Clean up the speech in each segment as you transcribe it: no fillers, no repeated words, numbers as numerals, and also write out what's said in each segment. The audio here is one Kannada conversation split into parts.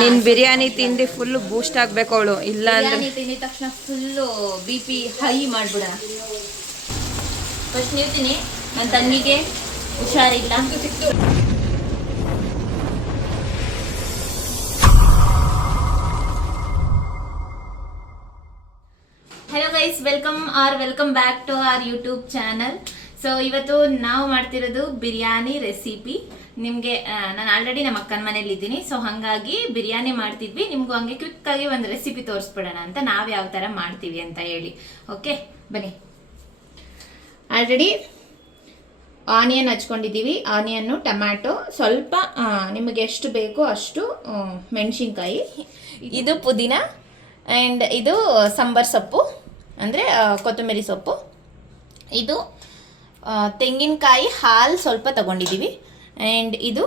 ನೀನ್ ಬಿರಿಯಾನಿ ತಿಂದು ಫುಲ್ ಬೂಸ್ಟ್ ಆಗ್ಬೇಕು ಅವಳು. ಇಲ್ಲ ಅಂದ್ರೆ ಬಿರಿಯಾನಿ ತಿಂದಿದ ತಕ್ಷಣ ಫುಲ್ಲು BP ಹೈ ಮಾಡ್ಬಿಡೋಣ. ಫಸ್ಟ್ ನೀವು ತಿನ್ನಿ, ನನ್ನ ತಂಗಿಗೆ ಹುಷಾರಿಲ್ಲ. Hello guys, welcome back to our YouTube channel. So ಇವತ್ತು ನಾವು ಮಾಡ್ತಿರೋದು ಬಿರಿಯಾನಿ ರೆಸಿಪಿ. ನಿಮಗೆ ನಾನು ಆಲ್ರೆಡಿ ನಮ್ಮ ಅಕ್ಕನ ಮನೇಲಿ ಇದ್ದೀನಿ, ಸೊ ಹಾಗಾಗಿ ಬಿರಿಯಾನಿ ಮಾಡ್ತಿದ್ವಿ. ನಿಮ್ಗೂ ಹಂಗೆ ಕ್ವಿಕ್ಕಾಗಿ ಒಂದು ರೆಸಿಪಿ ತೋರಿಸ್ಬಿಡೋಣ ಅಂತ, ನಾವು ಯಾವ ಥರ ಮಾಡ್ತೀವಿ ಅಂತ ಹೇಳಿ. ಓಕೆ ಬನ್ನಿ. ಆಲ್ರೆಡಿ ಆನಿಯನ್ ಹಚ್ಕೊಂಡಿದ್ದೀವಿ. ಆನಿಯನ್ನು, ಟೊಮ್ಯಾಟೊ, ಸ್ವಲ್ಪ ನಿಮಗೆ ಎಷ್ಟು ಬೇಕೋ ಅಷ್ಟು ಮೆಣಸಿನ್ಕಾಯಿ, ಇದು ಪುದೀನ ಆ್ಯಂಡ್ ಇದು ಸಾಂಬಾರ್ ಸೊಪ್ಪು ಅಂದರೆ ಕೊತ್ತಂಬರಿ ಸೊಪ್ಪು, ಇದು ತೆಂಗಿನಕಾಯಿ ಹಾಲು ಸ್ವಲ್ಪ ತಗೊಂಡಿದ್ದೀವಿ, ಆ್ಯಂಡ್ ಇದು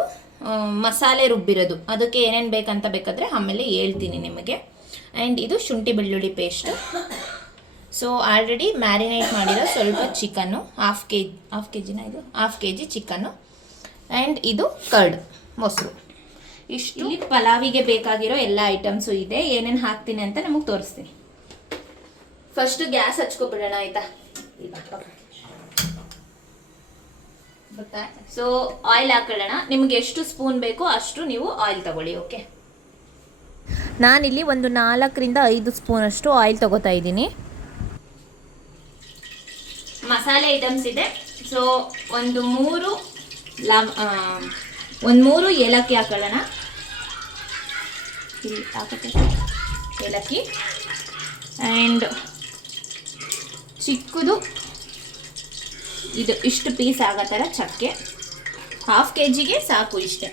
ಮಸಾಲೆ ರುಬ್ಬಿರೋದು. ಅದಕ್ಕೆ ಏನೇನು ಬೇಕಂತ ಬೇಕಾದರೆ ಆಮೇಲೆ ಹೇಳ್ತೀನಿ ನಿಮಗೆ. ಆ್ಯಂಡ್ ಇದು ಶುಂಠಿ ಬೆಳ್ಳುಳ್ಳಿ ಪೇಸ್ಟು. ಸೊ ಆಲ್ರೆಡಿ ಮ್ಯಾರಿನೇಟ್ ಮಾಡಿರೋ ಸ್ವಲ್ಪ chicken, half K G chicken, and ಇದು ಕರ್ಡ್, ಮೊಸರು. ಇಷ್ಟು ಇಲ್ಲಿ ಪಲಾವಿಗೆ ಬೇಕಾಗಿರೋ ಎಲ್ಲ ಐಟಮ್ಸು ಇದೆ. ಏನೇನು ಹಾಕ್ತೀನಿ ಅಂತ ನಮಗೆ ತೋರಿಸ್ತೀನಿ. ಫಸ್ಟ್ ಗ್ಯಾಸ್ ಹಚ್ಕೊಬಿಡೋಣ, ಆಯಿತಾ? ಸೊ ಆಯಿಲ್ ಹಾಕೊಳ್ಳೋಣ. ನಿಮ್ಗೆ ಎಷ್ಟು ಸ್ಪೂನ್ ಬೇಕೋ ಅಷ್ಟು ನೀವು ಆಯಿಲ್ ತಗೊಳ್ಳಿ. ಓಕೆ, ನಾನಿಲ್ಲಿ ಒಂದು 4 ರಿಂದ 5 ಸ್ಪೂನ್ ಅಷ್ಟು ಆಯಿಲ್ ತಗೋತಾ ಇದ್ದೀನಿ. ಮಸಾಲೆ ಐಟಮ್ಸ್ ಇದೆ. ಸೊ ಒಂದು 3 ಏಲಕ್ಕಿ ಹಾಕೊಳ್ಳೋಣ. ಇಲ್ಲಿ ಏಲಕ್ಕಿ, ಆ್ಯಂಡ್ ಚಿಕ್ಕದು ಇದು ಇಷ್ಟು ಪೀಸ್ ಆಗೋ ಥರ ಚಕ್ಕೆ, ಹಾಫ್ KGಗೆ ಸಾಕು ಇಷ್ಟೆ.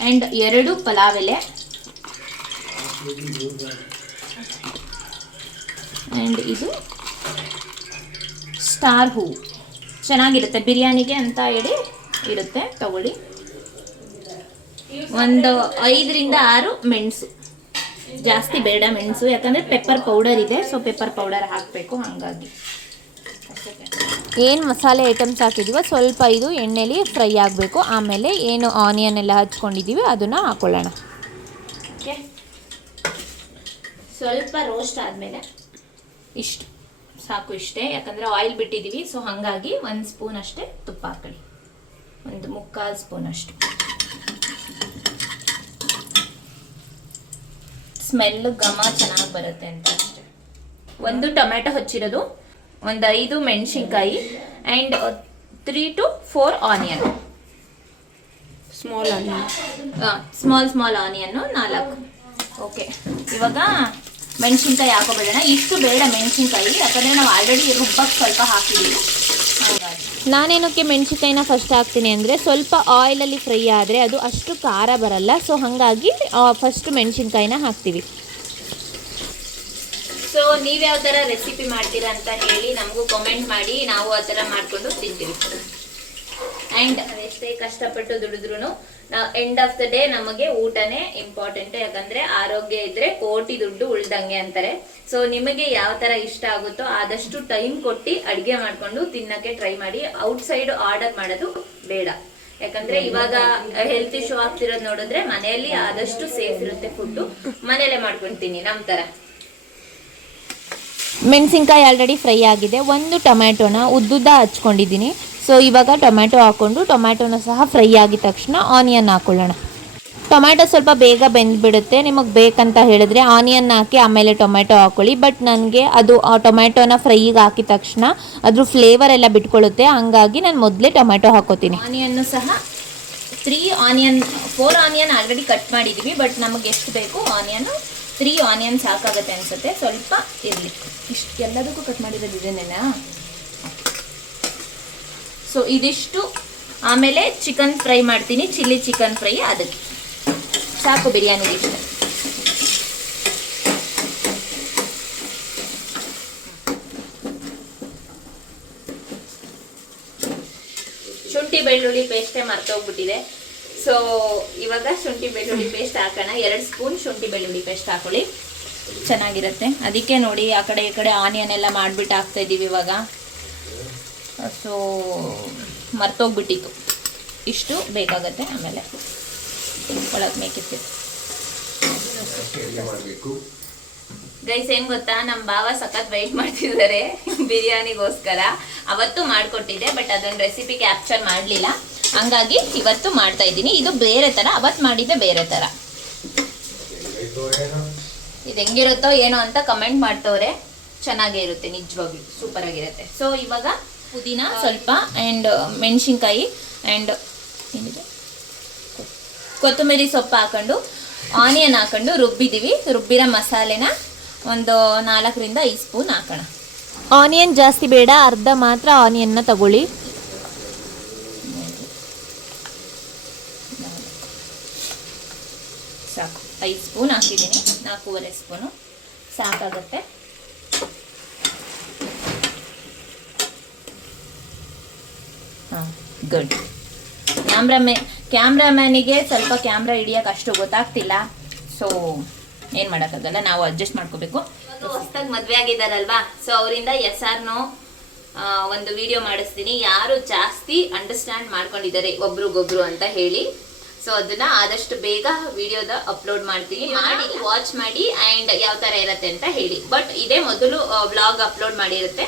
ಆ್ಯಂಡ್ 2 ಪಲಾವ್ ಎಲೆ, ಆ್ಯಂಡ್ ಇದು ಸ್ಟಾರ್ ಹೂವು. ಚೆನ್ನಾಗಿರುತ್ತೆ ಬಿರಿಯಾನಿಗೆ ಅಂತ ಹೇಳಿ ಇರುತ್ತೆ, ತಗೊಳ್ಳಿ. ಒಂದು 5 ರಿಂದ 6 ಮೆಣಸು, ಜಾಸ್ತಿ ಬೇಡ ಮೆಣಸು, ಯಾಕಂದರೆ ಪೆಪ್ಪರ್ ಪೌಡರ್ ಇದೆ. ಸೊ ಪೆಪ್ಪರ್ ಪೌಡರ್ ಹಾಕಬೇಕು, ಹಾಗಾಗಿ ಏನು ಮಸಾಲೆ ಐಟಮ್ಸ್ ಹಾಕಿದ್ದೀವೋ ಸ್ವಲ್ಪ ಇದು ಎಣ್ಣೆಲಿ ಫ್ರೈ ಆಗಬೇಕು. ಆಮೇಲೆ ಏನು ಆನಿಯನ್ ಎಲ್ಲ ಹಚ್ಕೊಂಡಿದ್ದೀವಿ ಅದನ್ನು ಹಾಕ್ಕೊಳ್ಳೋಣ. ಓಕೆ, ಸ್ವಲ್ಪ ರೋಸ್ಟ್ ಆದಮೇಲೆ ಇಷ್ಟು ಸಾಕು, ಇಷ್ಟೇ. ಯಾಕಂದರೆ ಆಯಿಲ್ ಬಿಟ್ಟಿದ್ದೀವಿ, ಸೊ ಹಾಗಾಗಿ 1 ಸ್ಪೂನ್ ಅಷ್ಟೇ ತುಪ್ಪ ಹಾಕೊಳ್ಳಿ, ಒಂದು 3/4 ಸ್ಪೂನ್ ಅಷ್ಟು. ಸ್ಮೆಲ್ಲು ಘಮ ಚೆನ್ನಾಗಿ ಬರುತ್ತೆ ಅಂತ ಅಷ್ಟೇ. 1 ಟೊಮ್ಯಾಟೊ ಹಚ್ಚಿರೋದು, ಒಂದು 5 ಮೆಣಸಿನ್ಕಾಯಿ, and 3 to 4 onion, small onion 4. Okay, ಇವಾಗ ಮೆಣಸಿನ್ಕಾಯಿ ಹಾಕೋಬೇಡ, ಇಷ್ಟು ಬೇಡ ಮೆಣಸಿನ್ಕಾಯಿ, ಯಾಕಂದರೆ ನಾವು ಆಲ್ರೆಡಿ ರುಬ್ಬಕ್ಕೆ ಸ್ವಲ್ಪ ಹಾಕಿದ್ದೀವಿ. ಹಾಗಾಗಿ ನಾನೇನಕ್ಕೆ ಮೆಣಸಿನ್ಕಾಯಿನ ಫಸ್ಟ್ ಹಾಕ್ತೀನಿ ಅಂದರೆ ಸ್ವಲ್ಪ ಆಯಿಲಲ್ಲಿ ಫ್ರೈ ಆದರೆ ಅದು ಅಷ್ಟು ಖಾರ ಬರಲ್ಲ. ಸೊ ಹಾಗಾಗಿ ಫಸ್ಟ್ ಮೆಣಸಿನ್ಕಾಯಿನ ಹಾಕ್ತೀವಿ. ಸೊ ನೀವು ಯಾವ ಥರ ರೆಸಿಪಿ ಮಾಡ್ತೀರಾ ಅಂತ ಹೇಳಿ ನಮಗೂ ಕಾಮೆಂಟ್ ಮಾಡಿ, ನಾವು ಆ ಥರ ಮಾಡಿಕೊಂಡು ತಿಂತೀವಿ. ಆ್ಯಂಡ್ ಎಷ್ಟೇ ಕಷ್ಟಪಟ್ಟು ದುಡಿದ್ರೂ ನಾವು ಎಂಡ್ ಆಫ್ ದ ಡೇ ನಮಗೆ ಔಟನೇ ಇಂಪಾರ್ಟೆಂಟ್. ಯಾಕಂದರೆ ಆರೋಗ್ಯ ಇದ್ದರೆ ಕೋಟಿ ದುಡ್ಡು ಉಳ್ದಂಗೆ ಅಂತಾರೆ. ಸೊ ನಿಮಗೆ ಯಾವ ಥರ ಇಷ್ಟ ಆಗುತ್ತೋ ಆದಷ್ಟು ಟೈಮ್ ಕೊಟ್ಟು ಅಡುಗೆ ಮಾಡಿಕೊಂಡು ತಿನ್ನೋಕ್ಕೆ ಟ್ರೈ ಮಾಡಿ. ಔಟ್ಸೈಡ್ ಆರ್ಡರ್ ಮಾಡೋದು ಬೇಡ, ಯಾಕಂದರೆ ಇವಾಗ ಹೆಲ್ತ್ ಇಶ್ಯೂ ಆಗ್ತಿರೋದು ನೋಡಿದ್ರೆ ಮನೆಯಲ್ಲಿ ಆದಷ್ಟು ಸೇಫ್ ಇರುತ್ತೆ ಫುಡ್ಡು. ಮನೆಯಲ್ಲೇ ಮಾಡ್ಕೊಳ್ತೀನಿ ನಮ್ಮ ಥರ. ಮೆಣಸಿನ್ಕಾಯಿ ಆಲ್ರೆಡಿ ಫ್ರೈ ಆಗಿದೆ. 1 ಟೊಮ್ಯಾಟೊನ ಉದ್ದುದ್ದ ಹಚ್ಕೊಂಡಿದ್ದೀನಿ. ಸೊ ಇವಾಗ ಟೊಮ್ಯಾಟೊ ಹಾಕ್ಕೊಂಡು ಟೊಮ್ಯಾಟೊನ ಸಹ ಫ್ರೈ ಆಗಿದ ತಕ್ಷಣ ಆನಿಯನ್ ಹಾಕ್ಕೊಳ್ಳೋಣ. ಟೊಮ್ಯಾಟೊ ಸ್ವಲ್ಪ ಬೇಗ ಬೆಂದ್ಬಿಡುತ್ತೆ. ನಿಮಗೆ ಬೇಕಂತ ಹೇಳಿದ್ರೆ ಆನಿಯನ್ ಹಾಕಿ ಆಮೇಲೆ ಟೊಮ್ಯಾಟೊ ಹಾಕ್ಕೊಳ್ಳಿ. ಬಟ್ ನನಗೆ ಅದು ಟೊಮ್ಯಾಟೊನ ಫ್ರೈಗೆ ಹಾಕಿದ ತಕ್ಷಣ ಅದ್ರ ಫ್ಲೇವರ್ ಎಲ್ಲ ಬಿಟ್ಕೊಳ್ಳುತ್ತೆ, ಹಂಗಾಗಿ ನಾನು ಮೊದಲೇ ಟೊಮ್ಯಾಟೊ ಹಾಕೋತೀನಿ. ಆನಿಯನ್ನು ಸಹ 4 ಆನಿಯನ್ ಆಲ್ರೆಡಿ ಕಟ್ ಮಾಡಿದ್ದೀವಿ. ಬಟ್ ನಮಗೆ ಎಷ್ಟು ಬೇಕು ಆನಿಯನ್ನು 3 ಆನಿಯನ್ ಸಾಕಾಗುತ್ತೆ ಅನಿಸುತ್ತೆ. ಸ್ವಲ್ಪ ಇರಲಿ, ಇಷ್ಟು ಎಲ್ಲದಕ್ಕೂ ಕಟ್ ಮಾಡಿರೋದು ಇದನ್ನೇನಾ. ಸೊ ಇದಿಷ್ಟು. ಆಮೇಲೆ ಚಿಕನ್ ಫ್ರೈ ಮಾಡ್ತೀನಿ, ಚಿಲ್ಲಿ ಚಿಕನ್ ಫ್ರೈ, ಅದಕ್ಕೆ ಸಾಕು ಬಿರಿಯಾನಿಗೆ ಇಷ್ಟ. ಶುಂಠಿ ಬೆಳ್ಳುಳ್ಳಿ ಪೇಸ್ಟೇ ಮರ್ತೋಗ್ಬಿಟ್ಟಿದೆ. ಸೊ ಇವಾಗ ಶುಂಠಿ ಬೆಳ್ಳುಳ್ಳಿ ಪೇಸ್ಟ್ ಹಾಕೋಣ. 2 ಸ್ಪೂನ್ ಶುಂಠಿ ಬೆಳ್ಳುಳ್ಳಿ ಪೇಸ್ಟ್ ಹಾಕೊಳ್ಳಿ, ಚೆನ್ನಾಗಿರುತ್ತೆ. ಅದಕ್ಕೆ ನೋಡಿ ಆ ಕಡೆ ಈ ಕಡೆ ಆನಿಯನ್ ಎಲ್ಲ ಮಾಡಿಬಿಟ್ಟು ಹಾಕ್ತಾಯಿದ್ದೀವಿ ಇವಾಗ. ಸೊ ಮರ್ತೋಗ್ಬಿಟ್ಟಿತ್ತು, ಇಷ್ಟು ಬೇಕಾಗತ್ತೆ. ಆಮೇಲೆ ಒಳಗೆ ಮೇಕಿತ್ತು ಅಡುಗೆ ಮಾಡಬೇಕು. ಗೈಸ್ ಏನ್ ಗೊತ್ತಾ, ನಮ್ಮ ಭಾವ ಸಖತ್ ವೆಯ್ಟ್ ಮಾಡ್ತಿದ್ದಾರೆ ಬಿರಿಯಾನಿಗೋಸ್ಕರ. ಅವತ್ತು ಮಾಡ್ಕೊಟ್ಟಿದ್ದೆ, ಬಟ್ ಅದೊಂದು ರೆಸಿಪಿ ಕ್ಯಾಪ್ಚರ್ ಮಾಡಲಿಲ್ಲ, ಹಂಗಾಗಿ ಇವತ್ತು ಮಾಡ್ತಾ ಇದ್ದೀನಿ. ಇದು ಬೇರೆ ಥರ, ಅವತ್ತು ಮಾಡಿದ್ದೆ ಬೇರೆ ಥರ. ಇದು ಹೆಂಗಿರುತ್ತೋ ಏನೋ ಅಂತ ಕಮೆಂಟ್ ಮಾಡ್ತವ್ರೆ. ಚೆನ್ನಾಗೇ ಇರುತ್ತೆ, ನಿಜವಾಗ್ಲೂ ಸೂಪರ್ ಆಗಿರುತ್ತೆ. ಸೊ ಇವಾಗ ಪುದೀನ ಸ್ವಲ್ಪ ಆ್ಯಂಡ್ ಮೆಣಸಿನ್ಕಾಯಿ ಆ್ಯಂಡ್ ಏನಿದೆ ಕೊತ್ತಂಬರಿ ಸೊಪ್ಪು ಹಾಕೊಂಡು ಆನಿಯನ್ ಹಾಕೊಂಡು ರುಬ್ಬಿದ್ದೀವಿ. ರುಬ್ಬಿರೋ ಮಸಾಲೆನ ಒಂದು 4ರಿಂದ 5 ಸ್ಪೂನ್ ಹಾಕೋಣ. ಆನಿಯನ್ ಜಾಸ್ತಿ ಬೇಡ, ಅರ್ಧ ಮಾತ್ರ ಆನಿಯನ್ನ ತಗೊಳ್ಳಿ. ಸಾಕು, 5 ಸ್ಪೂನ್ ಹಾಕಿದ್ದೀನಿ, 4.5 ಸ್ಪೂನು ಸಾಕಾಗುತ್ತೆ. ಹಾಂ, ಗುಡ್. ಕ್ಯಾಮ್ರಾಮ್ಯಾನಿಗೆ ಸ್ವಲ್ಪ ಕ್ಯಾಮ್ರಾ ಹಿಡಿಯೋಕೆ ಅಷ್ಟು ಗೊತ್ತಾಗ್ತಿಲ್ಲ, ಸೊ ಏನು ಮಾಡೋಕ್ಕಾಗಲ್ಲ, ನಾವು ಅಡ್ಜಸ್ಟ್ ಮಾಡ್ಕೋಬೇಕು. ಹೊಸದಾಗಿ ಮದುವೆ ಆಗಿದ್ದಾರಲ್ವಾ, ಸೊ ಅವರಿಂದ SRನೋ ಒಂದು ವಿಡಿಯೋ ಮಾಡಿಸ್ತೀನಿ, ಯಾರು ಜಾಸ್ತಿ ಅಂಡರ್ಸ್ಟ್ಯಾಂಡ್ ಮಾಡ್ಕೊಂಡಿದ್ದಾರೆ ಒಬ್ರಿಗೊಬ್ರು ಅಂತ ಹೇಳಿ. ಸೊ ಅದನ್ನ ಆದಷ್ಟು ಬೇಗ ವಿಡಿಯೋದ ಅಪ್ಲೋಡ್ ಮಾಡ್ತೀನಿ, ಮಾಡಿ ವಾಚ್ ಮಾಡಿ ಆ್ಯಂಡ್ ಯಾವ ಥರ ಇರುತ್ತೆ ಅಂತ ಹೇಳಿ. ಬಟ್ ಇದೇ ಮೊದಲು ವ್ಲಾಗ್ ಅಪ್ಲೋಡ್ ಮಾಡಿರುತ್ತೆ.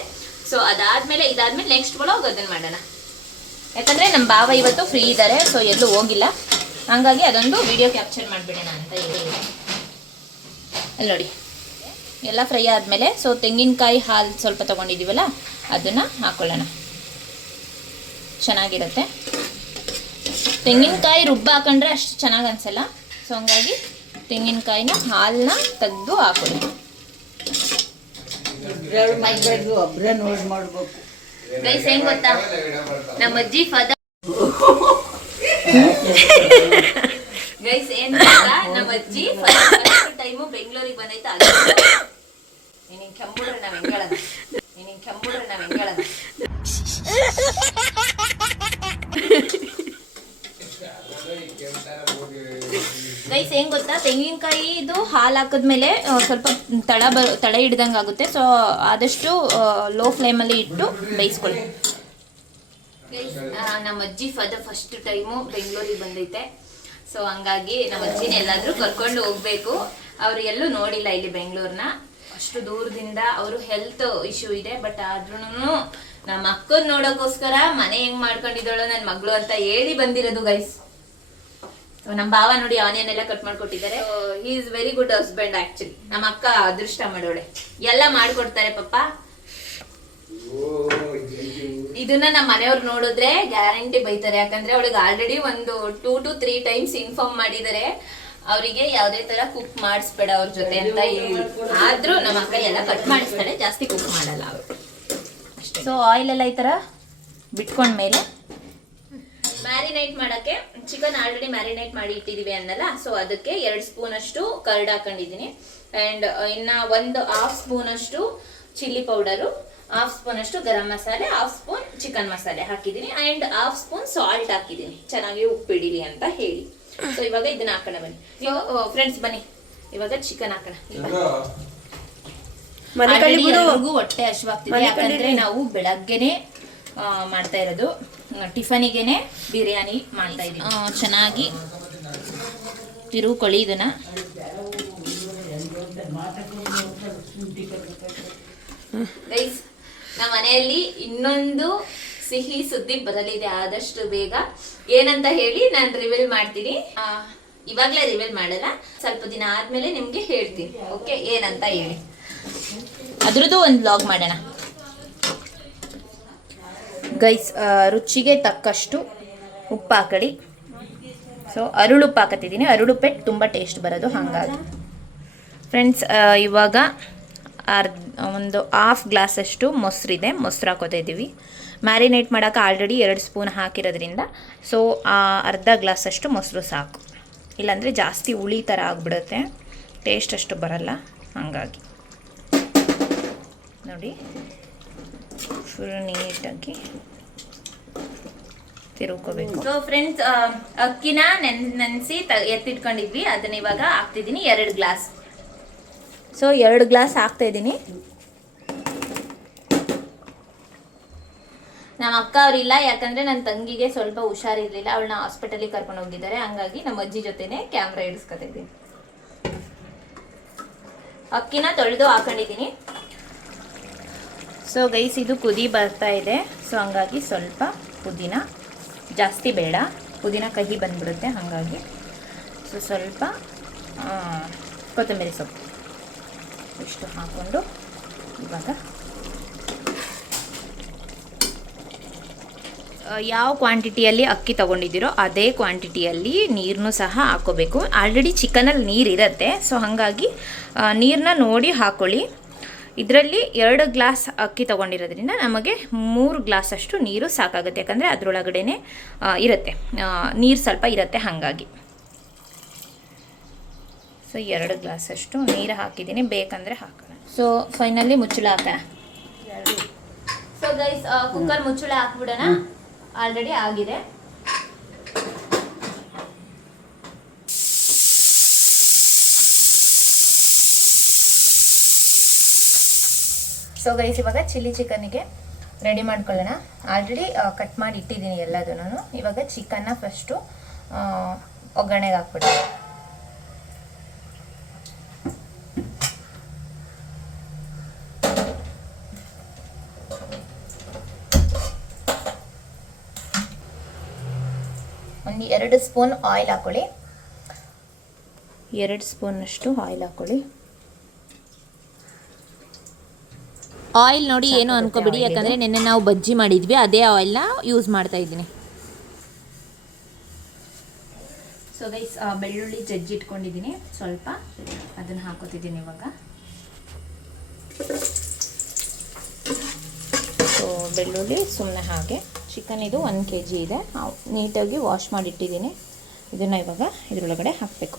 ಸೊ ಇದಾದ್ಮೇಲೆ ನೆಕ್ಸ್ಟ್ ವ್ಲಾಗ್ ಅದನ್ನು ಮಾಡೋಣ. ಯಾಕಂದರೆ ನಮ್ಮ ಭಾವ ಇವತ್ತು ಫ್ರೀ ಇದ್ದಾರೆ, ಸೊ ಎಲ್ಲೂ ಹೋಗಿಲ್ಲ, ಹಾಗಾಗಿ ಅದೊಂದು ವಿಡಿಯೋ ಕ್ಯಾಪ್ಚರ್ ಮಾಡಿಬಿಡೋಣ ಅಂತ ಹೇಳಿ. ಅಲ್ಲಿ ನೋಡಿ, ಎಲ್ಲ ಫ್ರೈ ಆದಮೇಲೆ ಸೊ ತೆಂಗಿನಕಾಯಿ ಹಾಲು ಸ್ವಲ್ಪ ತೊಗೊಂಡಿದ್ದೀವಲ್ಲ ಅದನ್ನು ಹಾಕ್ಕೊಳ್ಳೋಣ, ಚೆನ್ನಾಗಿರುತ್ತೆ. ತೆಂಗಿನಕಾಯಿ ಹಾಕೊಂಡ್ರೆ ಅಷ್ಟು ಚೆನ್ನಾಗಿ ಅನಿಸಲ್ಲ, ಸೊ ಹಂಗಾಗಿ ತೆಂಗಿನಕಾಯಿನ ಹಾಲನ್ನ ತೆಗೆದು ಹಾಕೊಳ್ಳಿ. ಗೈಸ್ ಏನ್ ಗೊತ್ತಾ, ನಮ್ಮ ಅಜ್ಜಿ ಗೈಸ್ ಏನ್ ಗೊತ್ತಾ, ನಮ್ಮ ಅಜ್ಜಿ ಫಸ್ಟ್ ಟೈಮು ಬೆಂಗಳೂರಿಗೆ ಬಂದೈತೆ. ನೀನ್ ಕೆಂಬುಡ್ರೆ ನಾವ್ ಹೆಂಗಳದ ಗೈಸ್ ಏನ್ ಗೊತ್ತಾ, ತೆಂಗಿನಕಾಯಿ ಇದು ಹಾಲು ಹಾಕಿದ್ಮೇಲೆ ಸ್ವಲ್ಪ ತಳ ಹಿಡ್ದಂಗೆ ಆಗುತ್ತೆ. ಸೊ ಆದಷ್ಟು ಲೋ ಫ್ಲೇಮಲ್ಲಿ ಇಟ್ಟು ಬೇಯಿಸ್ಕೊಳ್ಳಿ. ಗೈಸ್ ನಮ್ಮ ಅಜ್ಜಿ ಫಸ್ಟ್ ಟೈಮು ಬೆಂಗಳೂರಿಗೆ ಬಂದೈತೆ. ಸೊ ಹಂಗಾಗಿ ನಮ್ಮ ಅಜ್ಜಿನ ಎಲ್ಲಾದ್ರೂ ಕರ್ಕೊಂಡು ಹೋಗ್ಬೇಕು. ಅವ್ರು ಎಲ್ಲೂ ನೋಡಿಲ್ಲ ಇಲ್ಲಿ ಬೆಂಗಳೂರನ್ನ, ಅಷ್ಟು ದೂರದಿಂದ. ಅವರು ಹೆಲ್ತ್ ಇಶ್ಯೂ ಇದೆ, ಬಟ್ ಆದ್ರೂ ನಮ್ಮ ಅಕ್ಕನ ನೋಡೋಕ್ಕೋಸ್ಕರ ಮನೆ ಹೆಂಗ್ ಮಾಡ್ಕೊಂಡಿದ್ದಾಳೋ ನನ್ನ ಮಗಳು ಅಂತ ಹೇಳಿ ಬಂದಿರೋದು ಗೈಸ್. ನಮ್ಮ ಭಾವ ನೋಡಿ ಆನಿಯನ್ ಎಲ್ಲ ಕಟ್ ಮಾಡ್ಕೊಟ್ಟಿದ್ದಾರೆ. He is very good husband actually. ನಮ್ಮ ಅಕ್ಕ ಅದೃಷ್ಟ ಮಾಡೋಳೆ, ಎಲ್ಲ ಮಾಡ್ಕೊಡ್ತಾರೆ ಪಾಪ. ಇದನ್ನ ನಮ್ಮ ಮನೆಯವ್ರು ನೋಡಿದ್ರೆ ಗ್ಯಾರಂಟಿ ಬೈತಾರೆ, ಯಾಕಂದ್ರೆ ಅವಳಿಗೆ ಆಲ್ರೆಡಿ ಒಂದು 2 to 3 ಟೈಮ್ಸ್ ಇನ್ಫಾರ್ಮ್ ಮಾಡಿದ್ದಾರೆ ಅವರಿಗೆ ಯಾವುದೇ ತರ ಕುಕ್ ಮಾಡಿಸ್ಬೇಡ ಅವ್ರ ಜೊತೆ ಅಂತ ಹೇಳಿ. ಆದ್ರೂ ನಮ್ಮ ಅಕ್ಕ ಎಲ್ಲ ಕಟ್ ಮಾಡಿಸ್ತಾಳೆ, ಜಾಸ್ತಿ ಕುಕ್ ಮಾಡಲ್ಲ ಅವರು ಅಷ್ಟೇ. ಸೊ ಆಯಿಲ್ ಎಲ್ಲ ಈ ತರ ಬಿಟ್ಕೊಂಡ್ಮೇಲೆ ಮ್ಯಾರಿನೇಟ್ ಮಾಡಕ್ಕೆ ಚಿಕನ್ ಆಲ್ರೆಡಿ ಮ್ಯಾರಿನೇಟ್ ಮಾಡಿ ಇಟ್ಟಿದೀವಿ ಅನ್ನಲ್ಲ, ಸೊ ಅದಕ್ಕೆ 2 ಸ್ಪೂನ್ ಅಷ್ಟು ಕರ್ಡ್ ಹಾಕೊಂಡಿದ್ದೀನಿ. ಅಂಡ್ ಇನ್ನ ಒಂದು 1/2 ಸ್ಪೂನ್ ಅಷ್ಟು ಚಿಲ್ಲಿ ಪೌಡರು, 1/2 ಸ್ಪೂನ್ ಅಷ್ಟು ಗರಂ ಮಸಾಲೆ, 1/2 ಸ್ಪೂನ್ ಚಿಕನ್ ಮಸಾಲೆ ಹಾಕಿದ್ದೀನಿ ಅಂಡ್ 1/2 ಸ್ಪೂನ್ ಸಾಲ್ಟ್ ಹಾಕಿದ್ದೀನಿ, ಚೆನ್ನಾಗಿ ಉಪ್ಪಿಡಿಲಿ ಅಂತ ಹೇಳಿ. ಸೊ ಇವಾಗ ಇದನ್ನ ಹಾಕೋಣ ಬನ್ನಿ. ಫ್ರೆಂಡ್ಸ್ ಬನ್ನಿ, ಇವಾಗ ಚಿಕನ್ ಹಾಕೋಣ. ಎಲ್ರಿಗೂ ಹೊಟ್ಟೆ ಹಸಿವಾಗ್ತಿದೆ, ಯಾಕಂದ್ರೆ ನಾವು ಬೆಳಗ್ಗೆನೆ ಮಾಡ್ತಾ ಇರೋದು, ಟಿಫನಿಗೆನೆ ಬಿರಿಯಾನಿ ಮಾಡ್ತಾ ಇದೀವಿ. ಚೆನ್ನಾಗಿ ತಿರುಕೊಳ್ಳಿ ಇದನ್ನ. ಗೈಸ್ ನಮ್ಮ ಮನೆಯಲ್ಲಿ ಇನ್ನೊಂದು ಸಿಹಿ ಸುದ್ದಿ ಬರಲಿದೆ ಆದಷ್ಟು ಬೇಗ. ಏನಂತ ಹೇಳಿ ನಾನು ರಿವೀಲ್ ಮಾಡ್ತೀನಿ. ಇವಾಗ್ಲೇ ರಿವೀಲ್ ಮಾಡಲ್ಲ, ಸ್ವಲ್ಪ ದಿನ ಆದ್ಮೇಲೆ ನಿಮ್ಗೆ ಹೇಳ್ತೀನಿ. ಓಕೆ, ಏನಂತ ಹೇಳಿ ಅದ್ರದ್ದು ಒಂದು ವ್ಲಾಗ್ ಮಾಡೋಣ. ಗೈಸ್ ರುಚಿಗೆ ತಕ್ಕಷ್ಟು ಉಪ್ಪು ಹಾಕಡಿ. ಸೊ ಅರಳುಪ್ಪು ಹಾಕತ್ತಿದ್ದೀನಿ, ಅರಳುಪ್ಪೆಟ್ಟು ತುಂಬ ಟೇಸ್ಟ್ ಬರೋದು ಹಾಗಾಗಿ. ಫ್ರೆಂಡ್ಸ್ ಇವಾಗ ಒಂದು 1/2 ಗ್ಲಾಸಷ್ಟು ಮೊಸರಿದೆ, ಮೊಸರು ಹಾಕೋತಾ ಇದ್ದೀವಿ. ಮ್ಯಾರಿನೇಟ್ ಮಾಡೋಕೆ ಆಲ್ರೆಡಿ 2 ಸ್ಪೂನ್ ಹಾಕಿರೋದ್ರಿಂದ ಸೊ ಅರ್ಧ ಗ್ಲಾಸಷ್ಟು ಮೊಸರು ಸಾಕು, ಇಲ್ಲಾಂದರೆ ಜಾಸ್ತಿ ಹುಳಿ ಥರ ಆಗಿಬಿಡುತ್ತೆ, ಟೇಸ್ಟ್ ಅಷ್ಟು ಬರಲ್ಲ. ಹಾಗಾಗಿ ನೋಡಿ ಫುಲ್ ನೀಟಾಗಿ ತಿರುಕೋಬೇಕು. ಸೊ ಫ್ರೆಂಡ್ಸ್ ಅಕ್ಕಿನ ನೆನೆಸಿ ಎತ್ತಿಟ್ಕೊಂಡಿದ್ವಿ, ಅದನ್ನ ಇವಾಗ ಹಾಕ್ತಿದ್ದೀನಿ 2 ಗ್ಲಾಸ್. ಸೊ 2 ಗ್ಲಾಸ್ ಹಾಕ್ತಾ ಇದ್ದೀನಿ. ನಮ್ಮ ಅಕ್ಕ ಅವರಿಲ್ಲ, ಯಾಕಂದ್ರೆ ನನ್ನ ತಂಗಿಗೆ ಸ್ವಲ್ಪ ಹುಷಾರಿರ್ಲಿಲ್ಲ, ಅವಳನ್ನ ಹಾಸ್ಪಿಟಲಿಗೆ ಕರ್ಕೊಂಡು ಹೋಗಿದ್ದಾರೆ, ಹಂಗಾಗಿ ನಮ್ಮ ಅಜ್ಜಿ ಜೊತೆನೆ ಕ್ಯಾಮ್ರಾ ಇಡಿಸ್ಕೊತಾ ಇದ್ದೀನಿ. ಅಕ್ಕಿನ ತೊಳೆದು ಹಾಕೊಂಡಿದ್ದೀನಿ. ಸೊ ಗೈಸ್ ಇದು ಕುದಿ ಬರ್ತಾ ಇದೆ. ಸೊ ಹಂಗಾಗಿ ಸ್ವಲ್ಪ ಪುದೀನ, ಜಾಸ್ತಿ ಬೇಡ, ಪುದೀನ ಕಹಿ ಬಂದ್ಬಿಡುತ್ತೆ. ಹಾಗಾಗಿ ಸೊ ಸ್ವಲ್ಪ ಕೊತ್ತಂಬರಿ ಸೊಪ್ಪು ಇಷ್ಟು ಹಾಕ್ಕೊಂಡು ಇವಾಗ ಯಾವ ಕ್ವಾಂಟಿಟಿಯಲ್ಲಿ ಅಕ್ಕಿ ತೊಗೊಂಡಿದ್ದೀರೋ ಅದೇ ಕ್ವಾಂಟಿಟಿಯಲ್ಲಿ ನೀರನ್ನು ಸಹ ಹಾಕ್ಕೋಬೇಕು. ಆಲ್ರೆಡಿ ಚಿಕನಲ್ಲಿ ನೀರಿರುತ್ತೆ. ಸೊ ಹಾಗಾಗಿ ನೀರನ್ನ ನೋಡಿ ಹಾಕ್ಕೊಳ್ಳಿ. ಇದರಲ್ಲಿ 2 ಗ್ಲಾಸ್ ಅಕ್ಕಿ ತೊಗೊಂಡಿರೋದ್ರಿಂದ ನಮಗೆ 3 ಗ್ಲಾಸಷ್ಟು ನೀರು ಸಾಕಾಗುತ್ತೆ. ಯಾಕಂದರೆ ಅದರೊಳಗಡೆ ಇರುತ್ತೆ, ನೀರು ಸ್ವಲ್ಪ ಇರುತ್ತೆ. ಹಾಗಾಗಿ ಸೊ 2 ಗ್ಲಾಸಷ್ಟು ನೀರು ಹಾಕಿದ್ದೀನಿ, ಬೇಕಂದರೆ ಹಾಕೋಣ. ಸೊ ಫೈನಲಿ ಮುಚ್ಚಳ ಹಾಕೋಣ. ಸೊ ಗೈಸ್ ಕುಕ್ಕರ್ ಮುಚ್ಚಳ ಹಾಕ್ಬಿಡೋಣ. ಆಲ್ರೆಡಿ ಆಗಿದೆ. ಸೊ ಗೈಸ್ ಇವಾಗ ಚಿಲ್ಲಿ ಚಿಕನ್ನಿಗೆ ರೆಡಿ ಮಾಡ್ಕೊಳ್ಳೋಣ. ಆಲ್ರೆಡಿ ಕಟ್ ಮಾಡಿ ಇಟ್ಟಿದ್ದೀನಿ ಎಲ್ಲದೂ. ಇವಾಗ ಚಿಕನ್ನ ಫಸ್ಟು ಒಗ್ಗರಣೆಗೆ ಹಾಕ್ಬಿಡೋಣ. ಒಂದು 2 ಸ್ಪೂನ್ ಆಯಿಲ್ ಹಾಕೊಳ್ಳಿ. 2 ಸ್ಪೂನಷ್ಟು ಆಯಿಲ್ ಹಾಕೊಳ್ಳಿ. ಆಯಿಲ್ ನೋಡಿ ಏನು ಅನ್ಕೋಬಿಡಿ, ಯಾಕಂದರೆ ನಿನ್ನೆ ನಾವು ಬಜ್ಜಿ ಮಾಡಿದ್ವಿ, ಅದೇ ಆಯಿಲ್ನ ಯೂಸ್ ಮಾಡ್ತಾ ಇದ್ದೀನಿ. ಸೊ ಗೈಸ್ ಬೆಳ್ಳುಳ್ಳಿ ಜಜ್ಜಿಟ್ಕೊಂಡಿದ್ದೀನಿ, ಸ್ವಲ್ಪ ಅದನ್ನು ಹಾಕೋತಿದ್ದೀನಿ ಇವಾಗ. ಸೊ ಬೆಳ್ಳುಳ್ಳಿ ಸುಮ್ಮನೆ ಹಾಗೆ. ಚಿಕನ್ ಇದು 1 kg ಇದೆ, ನೀಟಾಗಿ ವಾಶ್ ಮಾಡಿಟ್ಟಿದ್ದೀನಿ. ಇದನ್ನು ಇವಾಗ ಇದರೊಳಗಡೆ ಹಾಕಬೇಕು.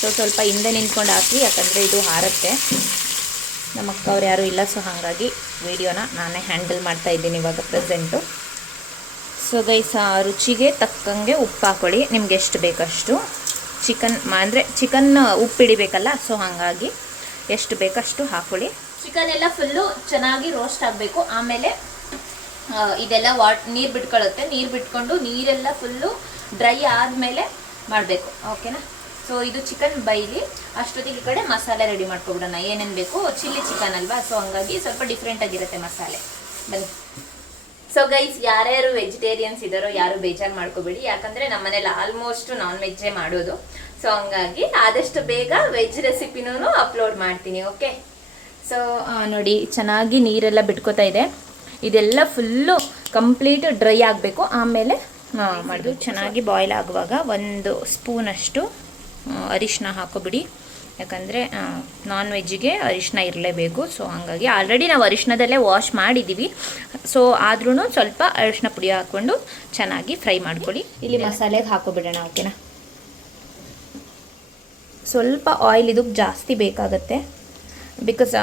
ಸೊ ಸ್ವಲ್ಪ ಹಿಂದೆ ನಿಂತ್ಕೊಂಡು ಹಾಕಿ, ಯಾಕಂದರೆ ಇದು ಹಾರುತ್ತೆ. ನಮ್ಮ ಅಕ್ಕವ್ರು ಯಾರೂ ಇಲ್ಲ. ಸೊ ಹಾಗಾಗಿ ವಿಡಿಯೋನ ನಾನೇ ಹ್ಯಾಂಡಲ್ ಮಾಡ್ತಾ ಇದ್ದೀನಿ ಇವಾಗ ಪ್ರೆಸೆಂಟು. ಸೊ ಗೈಸ್ ರುಚಿಗೆ ತಕ್ಕಂಗೆ ಉಪ್ಪು ಹಾಕ್ಕೊಳ್ಳಿ, ನಿಮ್ಗೆ ಎಷ್ಟು ಬೇಕಷ್ಟು. ಚಿಕನ್ ಉಪ್ಪು ಹಿಡಿಬೇಕಲ್ಲ, ಸೊ ಹಾಗಾಗಿ ಎಷ್ಟು ಬೇಕಷ್ಟು ಹಾಕ್ಕೊಳ್ಳಿ. ಚಿಕನ್ ಎಲ್ಲ ಫುಲ್ಲು ಚೆನ್ನಾಗಿ ರೋಸ್ಟ್ ಆಗಬೇಕು. ಆಮೇಲೆ ಇದೆಲ್ಲ ನೀರು ಬಿಟ್ಕೊಳ್ಳುತ್ತೆ. ನೀರು ಬಿಟ್ಕೊಂಡು ನೀರೆಲ್ಲ ಫುಲ್ಲು ಡ್ರೈ ಆದಮೇಲೆ ಮಾಡಬೇಕು, ಓಕೆನಾ. ಸೊ ಇದು ಚಿಕನ್ ಬೈಲಿ ಅಷ್ಟೊತ್ತಿಗೆ ಈ ಕಡೆ ಮಸಾಲೆ ರೆಡಿ ಮಾಡ್ಕೊಬಿಡೋಣ. ಏನೇನು ಬೇಕು, ಚಿಲ್ಲಿ ಚಿಕನ್ ಅಲ್ವಾ, ಸೊ ಹಂಗಾಗಿ ಸ್ವಲ್ಪ ಡಿಫ್ರೆಂಟ್ ಆಗಿರುತ್ತೆ ಮಸಾಲೆ. ಬನ್ನಿ. ಸೊ ಗೈಸ್ ಯಾರ್ಯಾರು ವೆಜಿಟೇರಿಯನ್ಸ್ ಇದ್ದಾರೋ ಯಾರು ಬೇಜಾರು ಮಾಡ್ಕೋಬೇಡಿ, ಯಾಕಂದರೆ ನಮ್ಮ ಮನೇಲಿ ಆಲ್ಮೋಸ್ಟ್ ನಾನ್ ವೆಜ್ಜೇ ಮಾಡೋದು. ಸೊ ಹಂಗಾಗಿ ಆದಷ್ಟು ಬೇಗ ವೆಜ್ ರೆಸಿಪಿನೂ ಅಪ್ಲೋಡ್ ಮಾಡ್ತೀನಿ, ಓಕೆ. ಸೊ ನೋಡಿ ಚೆನ್ನಾಗಿ ನೀರೆಲ್ಲ ಬಿಟ್ಕೋತಾ ಇದೆ. ಇದೆಲ್ಲ ಫುಲ್ಲು ಕಂಪ್ಲೀಟ್ ಡ್ರೈ ಆಗಬೇಕು. ಆಮೇಲೆ ಮಾಡೋದು ಚೆನ್ನಾಗಿ ಬಾಯ್ಲ್ ಆಗುವಾಗ 1 ಸ್ಪೂನಷ್ಟು ಅರಿಶಿನ ಹಾಕೋಬಿಡಿ, ಯಾಕಂದರೆ ನಾನ್ ವೆಜ್ಜಿಗೆ ಅರಿಶಿನ ಇರಲೇಬೇಕು. ಸೊ ಹಂಗಾಗಿ ಆಲ್ರೆಡಿ ನಾವು ಅರಿಶಿನದಲ್ಲೇ ವಾಶ್ ಮಾಡಿದ್ದೀವಿ. ಸೊ ಆದ್ರೂ ಸ್ವಲ್ಪ ಅರಿಶಿನ ಪುಡಿ ಹಾಕ್ಕೊಂಡು ಚೆನ್ನಾಗಿ ಫ್ರೈ ಮಾಡ್ಕೊಳ್ಳಿ. ಇಲ್ಲಿ ಮಸಾಲೆಗೆ ಹಾಕೋಬಿಡೋಣ, ಓಕೆನಾ. ಸ್ವಲ್ಪ ಆಯಿಲ್ ಇದಕ್ಕೆ ಜಾಸ್ತಿ ಬೇಕಾಗತ್ತೆ, ಬಿಕಾಸ್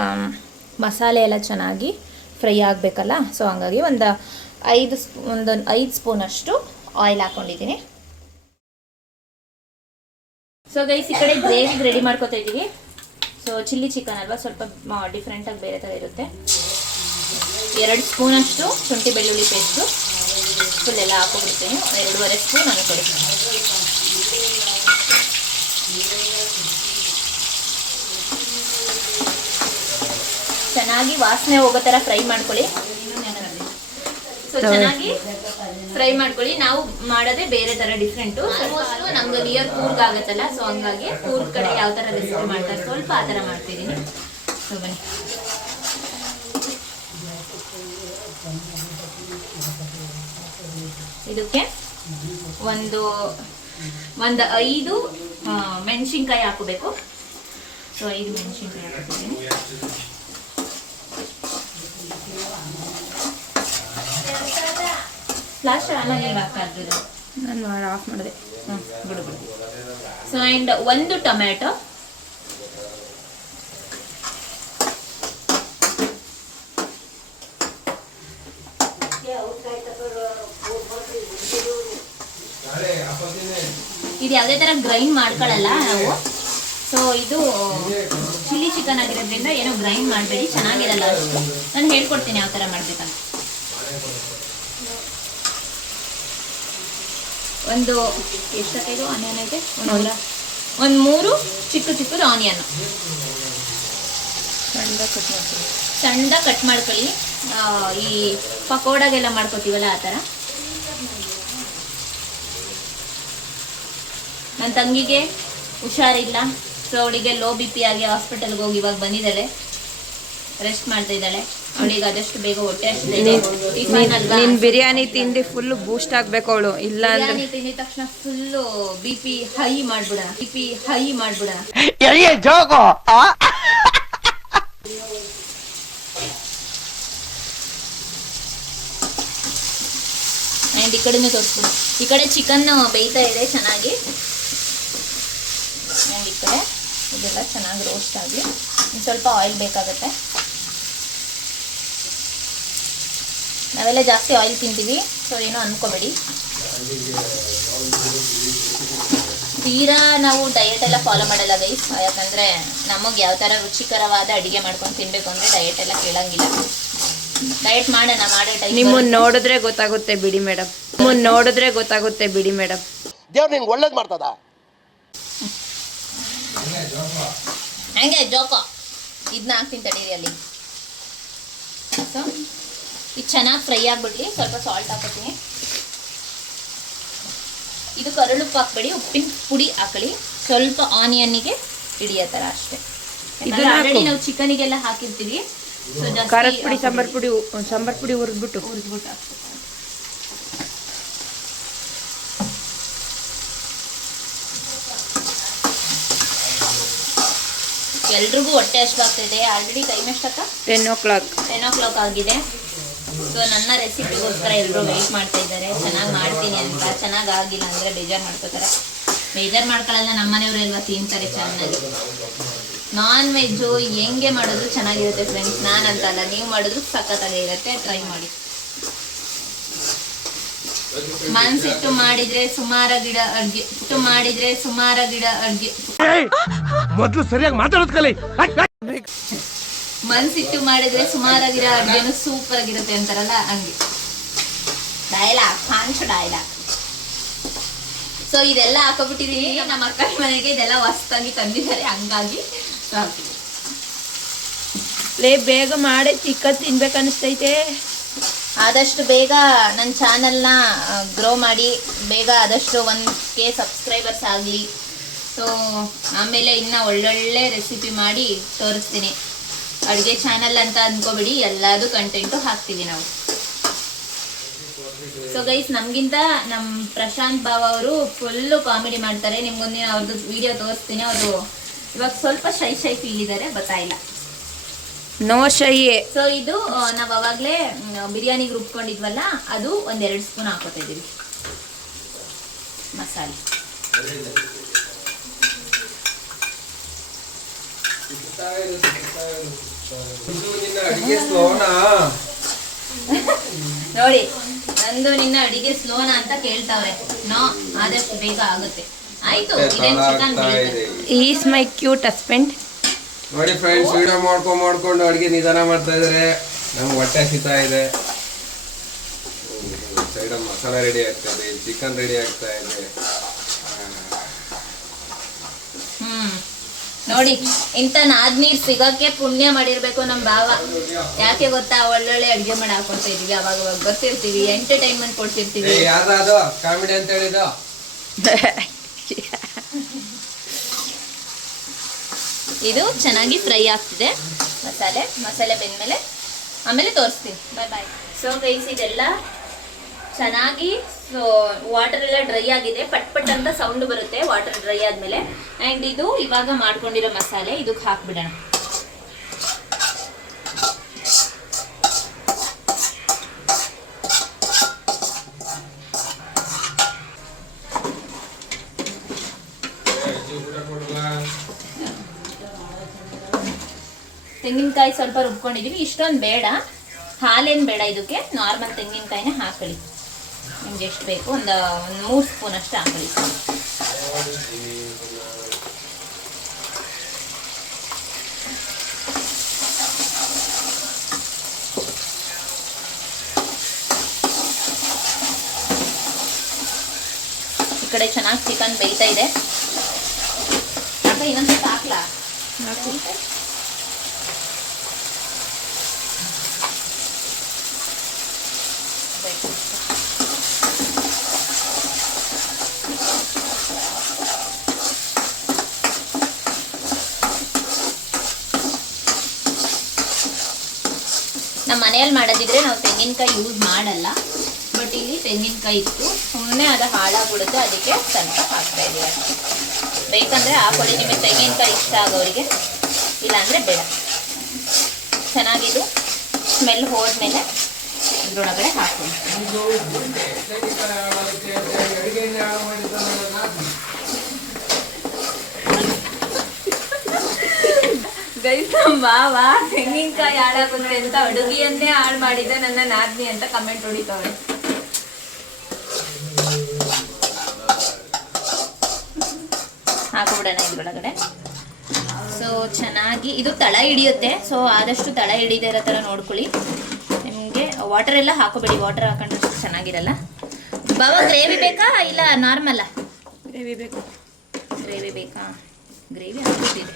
ಮಸಾಲೆ ಎಲ್ಲ ಚೆನ್ನಾಗಿ ಫ್ರೈ ಆಗಬೇಕಲ್ಲ. ಸೊ ಹಂಗಾಗಿ ಒಂದು 5 ಸ್ಪೂನಷ್ಟು ಆಯಿಲ್ ಹಾಕ್ಕೊಂಡಿದ್ದೀನಿ. ಸೊ ಗೈಸ್ ಈ ಕಡೆ ಗ್ರೇವಿಗೆ ರೆಡಿ ಮಾಡ್ಕೊತಾ ಇದ್ದೀವಿ. ಸೊ ಚಿಲ್ಲಿ ಚಿಕನ್ ಅಲ್ವಾ, ಸ್ವಲ್ಪ ಡಿಫ್ರೆಂಟಾಗಿ ಬೇರೆ ಥರ ಇರುತ್ತೆ. 2 ಸ್ಪೂನಷ್ಟು ಶುಂಠಿ ಬೆಳ್ಳುಳ್ಳಿ ಪೇಸ್ಟು ಫುಲ್ ಎಲ್ಲ ಹಾಕೋಬಿಡ್ತೀನಿ. 2.5 ಸ್ಪೂನ್ ಅನ್ಕೊಳ್ಳಿ. ಚೆನ್ನಾಗಿ ವಾಸನೆ ಹೋಗೋ ಥರ ಫ್ರೈ ಮಾಡ್ಕೊಳ್ಳಿ. ಸೊ ಚೆನ್ನಾಗಿ ಫ್ರೈ ಮಾಡ್ಕೊಳ್ಳಿ. ನಾವು ಮಾಡೋದೇ ಬೇರೆ ಥರ ಡಿಫ್ರೆಂಟು. ಆಲ್ಮೋಸ್ಟ್ ನಮ್ದು ನಿಯರ್ ಕೂರ್ಗ್ ಆಗುತ್ತಲ್ಲ, ಸೊ ಹಂಗಾಗಿ ಕೂರ್ಗ್ ಕಡೆ ಯಾವ ಥರ ರೆಸಿಪಿ ಮಾಡ್ತಾರೆ ಸ್ವಲ್ಪ ಆ ಥರ ಮಾಡ್ತಿದ್ದೀನಿ. ಸೊ ಬನ್ನಿ. ಇದಕ್ಕೆ ಒಂದು 5 ಮೆಣಸಿನ್ಕಾಯಿ ಹಾಕೋಬೇಕು. ಸೊ 5 ಮೆಣಸಿನ್ಕಾಯಿ ಹಾಕಿದ್ದೀನಿ. ಫ್ಲಾಶ್ ಆಮೇಲೆ ಹಾಕಾದ್ರು ನಾನು ಆಫ್ ಮಾಡಿದೆ. ಬಿಡು. ಸೊ ಆ್ಯಂಡ್ 1 ಟೊಮ್ಯಾಟೊ, ಇದು ಯಾವುದೇ ಥರ ಗ್ರೈಂಡ್ ಮಾಡ್ಕೊಳ್ಳಲ್ಲ ನಾವು. ಸೊ ಇದು ಚಿಲ್ಲಿ ಚಿಕನ್ ಆಗಿರೋದ್ರಿಂದ ಏನೋ ಗ್ರೈಂಡ್ ಮಾಡಬೇಡಿ, ಚೆನ್ನಾಗಿರಲ್ಲ ಅಷ್ಟು. ನಾನು ಹೇಳ್ಕೊಡ್ತೀನಿ ಯಾವ ಥರ ಮಾಡಬೇಕಂತ. ಒಂದು ಎಷ್ಟಾಕೈದು ಆನಿಯನ್ ಐತೆ ಒಂದು 3 ಚಿಕ್ಕ ಚಿಕ್ಕದು ಆನಿಯನ್ ಸಣ್ಣ ಕಟ್ ಮಾಡ್ಕೊಳ್ಳಿ. ಈ ಪಕೋಡಾಗೆಲ್ಲ ಮಾಡ್ಕೊತೀವಲ್ಲ ಆ ಥರ. ನನ್ನ ತಂಗಿಗೆ ಹುಷಾರಿಲ್ಲ, ಸೊ ಅವಳಿಗೆ ಲೋ BP ಆಗಿ ಹಾಸ್ಪಿಟಲ್ಗೆ ಹೋಗಿ ಇವಾಗ ಬಂದಿದ್ದಾಳೆ, ರೆಸ್ಟ್ ಮಾಡ್ತಾ ಇದ್ದಾಳೆ. ಅವಳಿಗೆ ಆದಷ್ಟು ಬೇಗ ಹೊಟ್ಟೆ ಹಸಿದಿದೆ. ಟಿಫನ್ ಅಲ್ವಾ, ನಿನ್ ಬಿರಿಯಾನಿ ತಿಂದು ಫುಲ್ ಬೂಸ್ಟ್ ಆಗ್ಬೇಕು ಅವಳು, ಇಲ್ಲ ಅಂದ್ರೆ ಬಿರಿಯಾನಿ ತಿಂದಿದ ತಕ್ಷಣ ಫುಲ್ಲು BP ಹೈ ಮಾಡ್ಬಿಡೋಣ. ಆ್ಯಂಡ್ ಈ ಕಡೆನೂ ತೋರಿಸ್ಬಿಡು. ಈ ಕಡೆ ಚಿಕನ್ ಬೇಯ್ತಾ ಇದೆ ಚೆನ್ನಾಗಿ, ಆ್ಯಂಡ್ ಈ ಕಡೆ ಇದೆಲ್ಲ ಚೆನ್ನಾಗಿ ರೋಸ್ಟ್ ಆಗಿ ಒಂದು ಸ್ವಲ್ಪ ಆಯಿಲ್ ಬೇಕಾಗುತ್ತೆ. ನಾವೆಲ್ಲ ಜಾಸ್ತಿ ಆಯಿಲ್ ತಿಂತೀವಿ, ಸೊ ಏನೋ ಅನ್ಕೋಬೇಡಿ. ತೀರಾ ನಾವು ಡಯಟ್ ಎಲ್ಲ ಫಾಲೋ ಮಾಡಲ್ಲ ಗೈಸ್, ಯಾಕಂದರೆ ನಮಗೆ ಯಾವ ಥರ ರುಚಿಕರವಾದ ಅಡುಗೆ ಮಾಡ್ಕೊಂಡು ತಿನ್ನಬೇಕು ಅಂದರೆ ಡಯಟ್ ಎಲ್ಲ ಕೇಳಂಗಿಲ್ಲ. ಡಯಟ್ ಮಾಡೋಣ, ಮಾಡೋ ಟೈಮ್ ನಿಮ್ಮನ್ನ ನೋಡಿದ್ರೆ ಗೊತ್ತಾಗುತ್ತೆ ಬಿಡಿ ಮೇಡಮ್, ದೇವ್ರು ನಿನ್ಗೆ ಒಳ್ಳೇದು ಮಾಡ್ತದ. ಹಂಗೆ ಜೋಕೋ ಇದನ್ನ ಹಾಕ್ತೀನಿ ತಡೀರಿ ಅಲ್ಲಿ. ಸೊ ಇದು ಚೆನ್ನಾಗಿ ಫ್ರೈ ಆಗಿಬಿಡ್ಲಿ. ಸ್ವಲ್ಪ ಸಾಲ್ಟ್ ಹಾಕೋತೀನಿ. ಇದು ಕರಳುಪ್ಪು ಹಾಕ್ಬೇಡಿ, ಉಪ್ಪಿನ ಪುಡಿ ಹಾಕೊಳ್ಳಿ. ಸ್ವಲ್ಪ ಆನಿಯನ್ನಿಗೆ ಹಿಡಿಯೋ ಥರ ಅಷ್ಟೇ. ಆಲ್ರೆಡಿ ನಾವು ಚಿಕನಿಗೆಲ್ಲ ಹಾಕಿರ್ತೀವಿ. ಸೊ ಖಾರದ ಪುಡಿ, ಸಾಂಬಾರ್ ಪುಡಿ ಹುರಿದ್ಬಿಟ್ಟು ಹಾಕ್ಬೇಕು. ಎಲ್ರಿಗೂ ಹೊಟ್ಟೆ ಹಸಿವಾಗ್ತಿದೆ. Already time ಎಷ್ಟಕ್ಕ? 10 o'clock. 10 o'clock ಆಗಿದೆ. ಸೊ ನನ್ನ ರೆಸಿಪಿಗೋಸ್ಕರ ಎಲ್ಲರೂ ವೆಯ್ಟ್ ಮಾಡ್ತಾ ಇದ್ದಾರೆ, ಚೆನ್ನಾಗಿ ಮಾಡ್ತೀನಿ ಅಂತ. ಚೆನ್ನಾಗಿ ಆಗಿಲ್ಲ ಅಂದರೆ ಬೇಜಾರು ಮಾಡ್ಕೋತಾರೆ. ಬೇಜಾರು ಮಾಡ್ಕೊಳ್ಳಲ್ಲ, ನಮ್ಮನೆಯವರು ಎಲ್ಲ ತಿಂತಾರೆ ಚೆನ್ನಾಗಿ. ನಾನ್ ವೆಜ್ಜು ಹೆಂಗೆ ಮಾಡಿದ್ರು ಚೆನ್ನಾಗಿರುತ್ತೆ ಫ್ರೆಂಡ್ಸ್, ನಾನಂತಲ್ಲ, ನೀವು ಮಾಡಿದ್ರು ಸಖತ್ತಾಗೇ ಇರುತ್ತೆ. ಟ್ರೈ ಮಾಡಿ. ಮನ್ಸಿಟ್ಟು ಮಾಡಿದ್ರೆ ಸುಮಾರ ಗಿಡ ಅಡ್ಗೆ ಮೊದಲು ಸರಿಯಾಗಿ ಮಾತಾಡೋದು ಕಲಿ. ಮನ್ಸಿಟ್ಟು ಮಾಡಿದ್ರೆ ಸುಮಾರಾಗಿರೋ ಅಡ್ಗೆನು ಸೂಪರ್ ಆಗಿರುತ್ತೆ ಅಂತಾರಲ್ಲ, ಹಂಗೆ ಡೈಲಾಗ್. ಸೊ ಇದೆಲ್ಲ ಹಾಕೋಬಿಟ್ಟಿದೀನಿ. ನಮ್ಮ ಅಕ್ಕ ಮನೆಗೆ ಇದೆಲ್ಲ ಹೊಸ್ತಾಗಿ ತಂದಿದ್ದಾರೆ, ಹಂಗಾಗಿ ಸಾಕು. ಬೇಗ ಮಾಡಿ ಚಿಕನ್ ತಿನ್ಬೇಕನ್ನಿಸ್ತೈತೆ. ಆದಷ್ಟು ಬೇಗ ನನ್ನ ಚಾನಲ್ನ ಗ್ರೋ ಮಾಡಿ, ಬೇಗ ಆದಷ್ಟು 1K ಸಬ್ಸ್ಕ್ರೈಬರ್ಸ್ ಆಗಲಿ. ಸೊ ಆಮೇಲೆ ಇನ್ನು ಒಳ್ಳೊಳ್ಳೆ ರೆಸಿಪಿ ಮಾಡಿ ತೋರಿಸ್ತೀನಿ. ಅಡುಗೆ ಚಾನಲ್ ಅಂತ ಅಂದ್ಕೋಬಿಡಿ, ಎಲ್ಲದೂ ಕಂಟೆಂಟು ಹಾಕ್ತೀವಿ ನಾವು. ಸೊ ಗೈಸ್, ನಮಗಿಂತ ನಮ್ಮ ಪ್ರಶಾಂತ್ ಭಾವ ಅವರು ಫುಲ್ಲು ಕಾಮಿಡಿ ಮಾಡ್ತಾರೆ. ನಿಮ್ಗೊಂದಿನ ಅವ್ರದ್ದು ವಿಡಿಯೋ ತೋರಿಸ್ತೀನಿ. ಅವರು ಇವಾಗ ಸ್ವಲ್ಪ ಶೈ ಫೀಲ್ ಇದ್ದಾರೆ, ಗೊತ್ತಾಯಿಲ್ಲ. ನೋ ಶೈ. ಸೊ ಇದು ನಾವು ಅವಾಗಲೇ ಬಿರಿಯಾನಿಗೆ ರುಬ್ಕೊಂಡಿದ್ವಲ್ಲ, ಅದು 1-2 ಸ್ಪೂನ್ ಹಾಕೋತಾ ಇದ್ದೀವಿ ಮಸಾಲೆ. ನೋಡಿ, ನಂದು ನಿನ್ನ ಅಡಿಗೆ ಸ್ಲೋನಾ ಅಂತ ಕೇಳ್ತಾವ್ರೆ. ನೋ, ಆದಷ್ಟು ಬೇಗ ಆಗುತ್ತೆ. ಆಯ್ತು, ಇದೇನು chicken is my cute husband. ನೋಡಿ ಫ್ರೆಂಡ್ಸ್, ವಿಡಿಯೋ ಮಾಡ್ಕೊಂಡು ಅಡುಗೆ ನಿಧಾನ ಮಾಡ್ತಾ ಇದ್ದಾರೆ. ನಮ್ಗೆ ಹೊಟ್ಟೆ ಹಸಿತಾ ಇದೆ. ಸೈಡಲ್ಲಿ ಮಸಾಲೆ ರೆಡಿ ಆಗ್ತಾ ಇದೆ, ಚಿಕನ್ ರೆಡಿ ಆಗ್ತಾ ಇದೆ. ನೋಡಿ, ಇಂಥ ನಾದ್ನೀರ್ ಸಿಗಕ್ಕೆ ಪುಣ್ಯ ಮಾಡಿರ್ಬೇಕು ನಮ್ಮ ಭಾವ. ಯಾಕೆ ಗೊತ್ತಾ, ಒಳ್ಳೊಳ್ಳೆ ಅಡುಗೆ ಮಾಡಿ ಹಾಕೊಡ್ತಾ ಇದೀವಿ. ಅವಾಗ ಬರ್ತಿರ್ತೀವಿ, ಎಂಟರ್ಟೈನ್ಮೆಂಟ್ ಕೊಡ್ತಿರ್ತೀವಿ. ಯಾರ ಅದು ಕಾಮಿಡಿ ಅಂತ ಹೇಳಿದ್ದು? ಇದು ಚೆನ್ನಾಗಿ ಫ್ರೈ ಆಗ್ತಿದೆ. ಮಸಾಲೆ ಬೆಂದ್ಮೇಲೆ ಆಮೇಲೆ ತೋರಿಸ್ತೀನಿ. ಬಾಯ್. ಸೊ ಗೈಸ್, ಇದೆಲ್ಲ ಚೆನ್ನಾಗಿ ವಾಟರ್ ಎಲ್ಲ ಡ್ರೈ ಆಗಿದೆ. ಪಟ್ ಅಂತ ಸೌಂಡ್ ಬರುತ್ತೆ ವಾಟರ್ ಡ್ರೈ ಆದ್ಮೇಲೆ. ಆ್ಯಂಡ್ ಇದು ಇವಾಗ ಮಾಡ್ಕೊಂಡಿರೋ ಮಸಾಲೆ ಇದಕ್ಕೆ ಹಾಕ್ಬಿಡೋಣ. ತೆಂಗಿನಕಾಯಿ ಸ್ವಲ್ಪ ರುಬ್ಕೊಂಡಿದೀವಿ, ಇಷ್ಟೊಂದು ಬೇಡ, ಹಾಲೇನು ಬೇಡ. ಇದಕ್ಕೆ ನಾರ್ಮಲ್ ತೆಂಗಿನಕಾಯಿನೇ ಹಾಕೊಳ್ಳಿ. ನಿಮ್ಗೆ ಎಷ್ಟು ಬೇಕು, ಒಂದು 3 ಸ್ಪೂನ್ ಅಷ್ಟು ಹಾಕೊಳ್ಳಿ. ಈ ಕಡೆ ಚೆನ್ನಾಗಿ ಚಿಕನ್ ಬೇಯ್ತಾ ಇದೆ. ಅಕ್ಕ ಇನ್ನೊಂದು ಸ್ವಲ್ಪ ಹಾಕ್ಲಾ? ನಮ್ಮ ಮನೆಯಲ್ಲಿ ಮಾಡೋದಿದ್ರೆ ನಾವು ತೆಂಗಿನಕಾಯಿ ಯೂಸ್ ಮಾಡಲ್ಲ, ಬಟ್ ಇಲ್ಲಿ ತೆಂಗಿನಕಾಯಿ ಇತ್ತು, ಸುಮ್ಮನೆ ಅದು ಹಾಳಾಗ್ಬಿಡುತ್ತೆ, ಅದಕ್ಕೆ ಸ್ವಲ್ಪ ಹಾಕ್ತಾ ಇದ್ದೀವಿ. ಬೇಕಂದರೆ ಹಾಕೊಳ್ಳಿ, ನಿಮಗೆ ತೆಂಗಿನಕಾಯಿ ಇಷ್ಟ ಆಗೋರಿಗೆ, ಇಲ್ಲಾಂದರೆ ಬೇಡ. ಚೆನ್ನಾಗಿದು ಸ್ಮೆಲ್ ಹೋದ್ಮೇಲೆ ಇದ್ರೊಳಗಡೆ ಹಾಕೊಳ್ಳಿ. ಗೈಸ್, ಮಾವ ತೆಂಗಿನಕಾಯಿ ಹಾಳಾಗುತ್ತೆ ಅಂತ ಅಡುಗೆಯನ್ನೇ ಹಾಳು ಮಾಡಿದ್ದ ನನ್ನ ನಾದ್ನಿ ಅಂತ ಕಮೆಂಟ್ ಹೊಡಿತವ್ರೆ. ಹಾಕೊಬಿಡೋಣ ಇದ್ರೊಳಗಡೆ. ಸೊ ಚೆನ್ನಾಗಿ ಇದು ತಳ ಹಿಡಿಯುತ್ತೆ, ಸೊ ಆದಷ್ಟು ತಳ ಹಿಡಿದೇ ಇರೋ ಥರ ನೋಡ್ಕೊಳ್ಳಿ. ನಿಮಗೆ ವಾಟರ್ ಎಲ್ಲ ಹಾಕೋಬೇಡಿ, ವಾಟರ್ ಹಾಕೊಂಡ್ರೆ ಚೆನ್ನಾಗಿರಲ್ಲ. ಬಾವ ಗ್ರೇವಿ ಬೇಕಾ ಇಲ್ಲ ನಾರ್ಮಲ್ಲ? ಗ್ರೇವಿ ಬೇಕು. ಗ್ರೇವಿ ಬೇಕಾ? ಗ್ರೇವಿ ಹಾಕ್ಬಿಟ್ಟಿದೆ.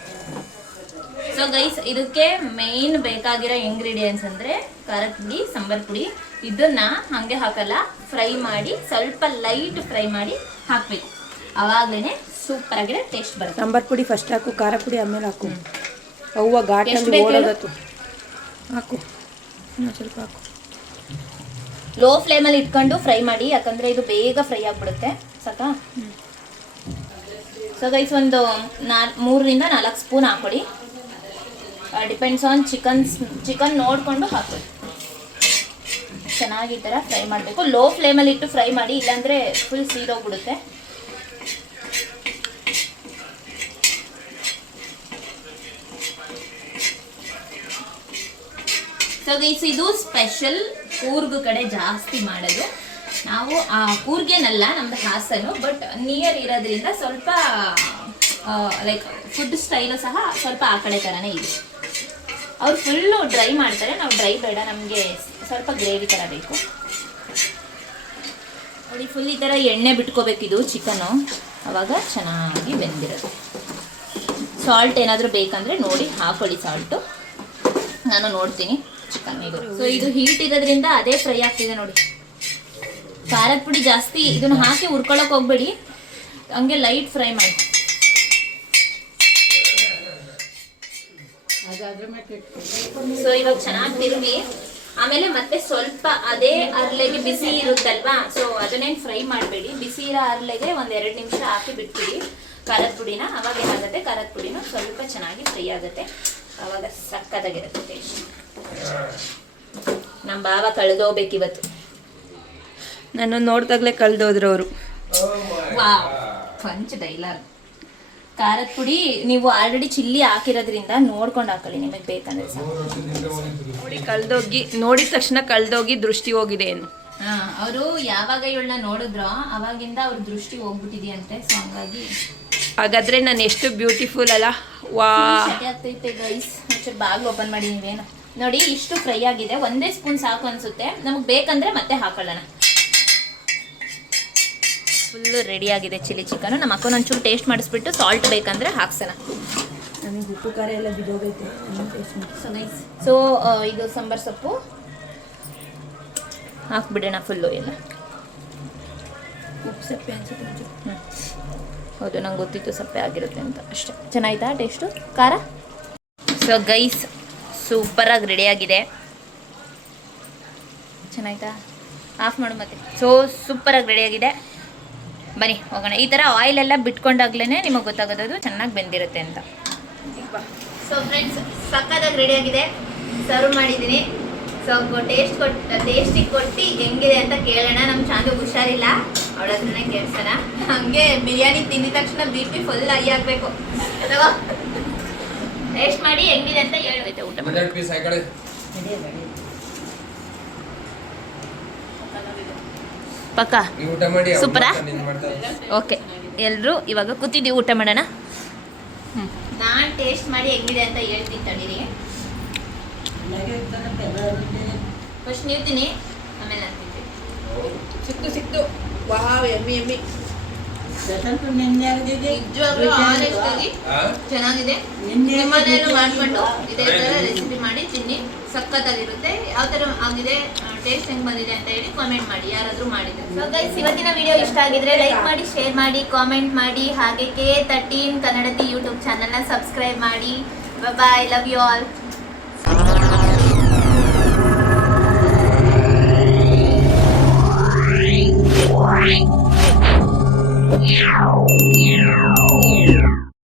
ಸೊ ಗೈಸ್, ಇದಕ್ಕೆ ಮೇನ್ ಬೇಕಾಗಿರೋ ಇಂಗ್ರೀಡಿಯೆಂಟ್ಸ್ ಅಂದರೆ ಖಾರದ ಪುಡಿ, ಸಾಂಬಾರ್ ಪುಡಿ. ಇದನ್ನ ಹಾಗೆ ಹಾಕಲ್ಲ, ಫ್ರೈ ಮಾಡಿ ಸ್ವಲ್ಪ ಲೈಟ್ ಫ್ರೈ ಮಾಡಿ ಹಾಕಬೇಕು, ಆವಾಗಲೇ ಸೂಪರ್ ಆಗಿರೋ ಟೇಸ್ಟ್ ಬರುತ್ತೆ. ಸಾಂಬಾರ್ ಪುಡಿ ಫಸ್ಟ್ ಹಾಕು, ಖಾರ ಪುಡಿ ಆಮೇಲೆ ಹಾಕು. ಅವ್ವ ಘಾಟಲ್ಲಿ ಓಡೋದತ್ತು. ಹಾಕು, ಇನ್ನೂ ಸ್ವಲ್ಪ ಹಾಕು. ಲೋ ಫ್ಲೇಮಲ್ಲಿ ಇಟ್ಕೊಂಡು ಫ್ರೈ ಮಾಡಿ, ಯಾಕಂದರೆ ಇದು ಬೇಗ ಫ್ರೈ ಆಗಿಬಿಡುತ್ತೆ. ಸಾಕಾ? ಸೊ ಗೈಸ್, ಒಂದು 3 ರಿಂದ 4 ಸ್ಪೂನ್ ಹಾಕೊಳ್ಳಿ. ಡಿಪೆಂಡ್ಸ್ ಆನ್ ಚಿಕನ್ ನೋಡಿಕೊಂಡು ಹಾಕೊಳ್ಳಿ. ಚೆನ್ನಾಗಿ ಈ ಥರ ಫ್ರೈ ಮಾಡಬೇಕು. ಲೋ ಫ್ಲೇಮಲ್ಲಿ ಇಟ್ಟು ಫ್ರೈ ಮಾಡಿ, ಇಲ್ಲಾಂದರೆ ಫುಲ್ ಸೀದೋಗ್ಬಿಡುತ್ತೆ. ಸೊ ಗೈಸ್, ಇದು ಸ್ಪೆಷಲ್ ಕೂರ್ಗ್ ಕಡೆ ಜಾಸ್ತಿ ಮಾಡೋದು. ನಾವು ಕೂರ್ಗೇನಲ್ಲ, ನಮ್ದು ಹಾಸನು, ಬಟ್ ನಿಯರ್ ಇರೋದ್ರಿಂದ ಸ್ವಲ್ಪ ಲೈಕ್ ಫುಡ್ ಸ್ಟೈಲು ಸಹ ಸ್ವಲ್ಪ ಆ ಕಡೆ ಥರನೇ ಇದೆ. ಅವ್ರು ಫುಲ್ಲು ಡ್ರೈ ಮಾಡ್ತಾರೆ, ನಾವು ಡ್ರೈ ಬೇಡ, ನಮಗೆ ಸ್ವಲ್ಪ ಗ್ರೇವಿ ಥರ ಬೇಕು. ನೋಡಿ, ಫುಲ್ ಈ ಥರ ಎಣ್ಣೆ ಬಿಟ್ಕೋಬೇಕಿದು ಚಿಕನ್ನು, ಆವಾಗ ಚೆನ್ನಾಗಿ ಬೆಂದಿರುತ್ತೆ. ಸಾಲ್ಟ್ ಏನಾದರೂ ಬೇಕಂದರೆ ನೋಡಿ ಹಾಕೊಳ್ಳಿ ಸಾಲ್ಟು, ನಾನು ನೋಡ್ತೀನಿ ಚಿಕನ್ ಇದು. ಸೊ ಇದು ಹೀಟ್ ಇರೋದ್ರಿಂದ ಅದೇ ಫ್ರೈ ಆಗ್ತಿದೆ ನೋಡಿ. ಖಾರದ ಪುಡಿ ಜಾಸ್ತಿ ಇದನ್ನು ಹಾಕಿ ಹುರ್ಕೊಳ್ಳೋಕೆ ಹೋಗ್ಬೇಡಿ, ಹಂಗೆ ಲೈಟ್ ಫ್ರೈ ಮಾಡಿ. ಸೊ ಇವಾಗ ಚೆನ್ನಾಗಿ ತಿರುಗಿ ಆಮೇಲೆ ಮತ್ತೆ ಸ್ವಲ್ಪ ಅದೇ ಅರ್ಲೆಗೆ ಬಿಸಿ ಇರುತ್ತಲ್ವಾ, ಸೊ ಅದನ್ನೇನು ಫ್ರೈ ಮಾಡಬೇಡಿ. ಬಿಸಿ ಇರೋ ಅರ್ಲೆಗೆ 1-2 ನಿಮಿಷ ಹಾಕಿ ಬಿಟ್ಬಿಡಿ ಖಾರದ ಪುಡಿನ. ಅವಾಗ ಏನಾಗುತ್ತೆ, ಖಾರದ ಪುಡಿನೂ ಸ್ವಲ್ಪ ಚೆನ್ನಾಗಿ ಫ್ರೈ ಆಗುತ್ತೆ, ಅವಾಗ ಸಕ್ಕತ್ತಾಗಿರುತ್ತೆ ಟೇಸ್ಟ್. ನಮ್ಮ ಬಾವ ಕಳೆದೋಗ್ಬೇಕಿವತ್ತು, ನಾನು ನೋಡ್ದಾಗ್ಲೇ ಕಳೆದೋದ್ರು ಅವರು. ವಾ ಪಂಚ್ ಡೈಲಾಗ್. ಖಾರದ ಪುಡಿ ನೀವು ಆಲ್ರೆಡಿ ಚಿಲ್ಲಿ ಹಾಕಿರೋದ್ರಿಂದ ನೋಡ್ಕೊಂಡು ಹಾಕೊಳ್ಳಿ, ನಿಮಗೆ ಬೇಕಂದ್ರೆ ನೋಡಿ ಕಳೆದೋಗಿ, ನೋಡಿದ ತಕ್ಷಣ ಕಳೆದೋಗಿ ದೃಷ್ಟಿ ಹೋಗಿದೆ ಏನು. ಅವರು ಯಾವಾಗ ಇವಳನ್ನ ನೋಡಿದ್ರೋ ಅವಾಗಿಂದ ಅವ್ರ ದೃಷ್ಟಿ ಹೋಗ್ಬಿಟ್ಟಿದೆಯಂತೆ. ಸೊ ಹಂಗಾಗಿ ಹಾಗಾದ್ರೆ ನಾನು ಎಷ್ಟು ಬ್ಯೂಟಿಫುಲ್ ಅಲ್ಲ. ವಾ, ಆಗ್ತೈತೆ ಗೈಸ್. ಬಾಗ್ಲು ಓಪನ್ ಮಾಡಿ ನೀವೇನು ನೋಡಿ, ಇಷ್ಟು ಫ್ರೈ ಆಗಿದೆ. 1 ಸ್ಪೂನ್ ಸಾಕು ಅನ್ಸುತ್ತೆ, ನಮಗೆ ಬೇಕಂದ್ರೆ ಮತ್ತೆ ಹಾಕೊಳ್ಳೋಣ. ಫುಲ್ಲು ರೆಡಿಯಾಗಿದೆ ಚಿಲ್ಲಿ ಚಿಕನು. ನಮ್ಮ ಅಕ್ಕನ ಒಂಚೂರು ಟೇಸ್ಟ್ ಮಾಡಿಸ್ಬಿಟ್ಟು ಸಾಲ್ಟ್ ಬೇಕಂದ್ರೆ ಹಾಕ್ಸೋಣ. ನನಗೆ ಉಪ್ಪು ಖಾರ ಎಲ್ಲ ಬಿದ್ದೋಗೈತೆ. ಸೊ ಇದು ಸಾಂಬಾರ್ ಸೊಪ್ಪು ಹಾಕ್ಬಿಡೋಣ ಫುಲ್ಲು ಎಲ್ಲ. ಉಪ್ಪು ಸಪ್ಪೆ ಅನ್ಸುತ್ತೆ. ಹೌದು, ನಂಗೆ ಗೊತ್ತಿತ್ತು ಸಪ್ಪೆ ಆಗಿರುತ್ತೆ ಅಂತ ಅಷ್ಟೇ. ಚೆನ್ನಾಯ್ತಾ ಟೇಸ್ಟು, ಖಾರ? ಸೊ ಗೈಸ್, ಸೂಪರಾಗಿ ರೆಡಿಯಾಗಿದೆ. ಚೆನ್ನಾಯ್ತಾ? ಆಫ್ ಮಾಡು ಮತ್ತೆ. ಸೊ ಸೂಪರಾಗಿ ರೆಡಿಯಾಗಿದೆ, ಬನ್ನಿ ಹೋಗೋಣ. ಈ ಥರ ಆಯಿಲೆಲ್ಲ ಬಿಟ್ಕೊಂಡಾಗ್ಲೇ ನಿಮಗೆ ಗೊತ್ತಾಗೋದು ಚೆನ್ನಾಗಿ ಬೆಂದಿರುತ್ತೆ ಅಂತ. ಸೊ ಫ್ರೆಂಡ್ಸ್, ಸಕ್ಕತ್ತಾಗಿ ರೆಡಿಯಾಗಿದೆ, ಸರ್ವ್ ಮಾಡಿದ್ದೀನಿ. ಸೊ ಟೇಸ್ಟಿಗೆ ಕೊಟ್ಟು ಹೆಂಗಿದೆ ಅಂತ ಕೇಳೋಣ. ನಮ್ಮ ಚಾಂದು ಹುಷಾರಿಲ್ಲ, ಅವಳ ಹತ್ರನೇ ಕೇಳ್ಸೋಣ. ಹಂಗೆ ಬಿರಿಯಾನಿ ತಿಂದಿದ ತಕ್ಷಣ BP ಫುಲ್ ಹೈ ಆಗಬೇಕು. ಟೇಸ್ಟ್ ಮಾಡಿ ಹೆಂಗಿದೆ ಅಂತ ಹೇಳ್ಬೇಕು. ಊಟ ಪಕ್ಕ ಸೂಪರಾ? ಓಕೆ, ಎಲ್ಲರೂ ಇವಾಗ ಕೂತಿದ್ದೀವಿ, ಊಟ ಮಾಡೋಣ. ನಾನು ಟೇಸ್ಟ್ ಮಾಡಿ ಹೆಂಗಿದೆ ಅಂತ ಹೇಳ್ತೀನಿ ತಡೀರಿ. ಫಸ್ಟ್ ನೀವು ತಿನ್ನಿ, ಆಮೇಲೆ ನಾನು ತಿಂತೀನಿ. ಸಿಕ್ತು ವಾವ್, ಎಮ್ಮಿ ನಿಜವಾಗ್ಲೂ honest ಆಗಿ ಚೆನ್ನಾಗಿದೆ. ನಿಮ್ಮನೇಲೂ ಮಾಡ್ಕೊಂಡು ಇದೇ ತರ ರೆಸಿಪಿ ಮಾಡಿ ತಿನ್ನಿ, ಸಖತ್ತಾಗಿರುತ್ತೆ. ಯಾವ ತರ ಆಗಿದೆ, ಟೇಸ್ಟ್ ಹೆಂಗ್ ಬಂದಿದೆ ಅಂತ ಹೇಳಿ ಕಾಮೆಂಟ್ ಮಾಡಿ, ಯಾರಾದ್ರೂ ಮಾಡಿದ್ರೆ. ಸೊ ಗೈಸ್, ಇವತ್ತಿನ ವಿಡಿಯೋ ಇಷ್ಟ ಆಗಿದ್ರೆ ಲೈಕ್ ಮಾಡಿ, ಶೇರ್ ಮಾಡಿ, ಕಾಮೆಂಟ್ ಮಾಡಿ, ಹಾಗೆ K13 ಕನ್ನಡತಿ ಯೂಟ್ಯೂಬ್ ಚಾನಲ್ನ ಸಬ್ಸ್ಕ್ರೈಬ್ ಮಾಡಿ. ಬಾಯ್, ಲವ್ ಯು ಆಲ್.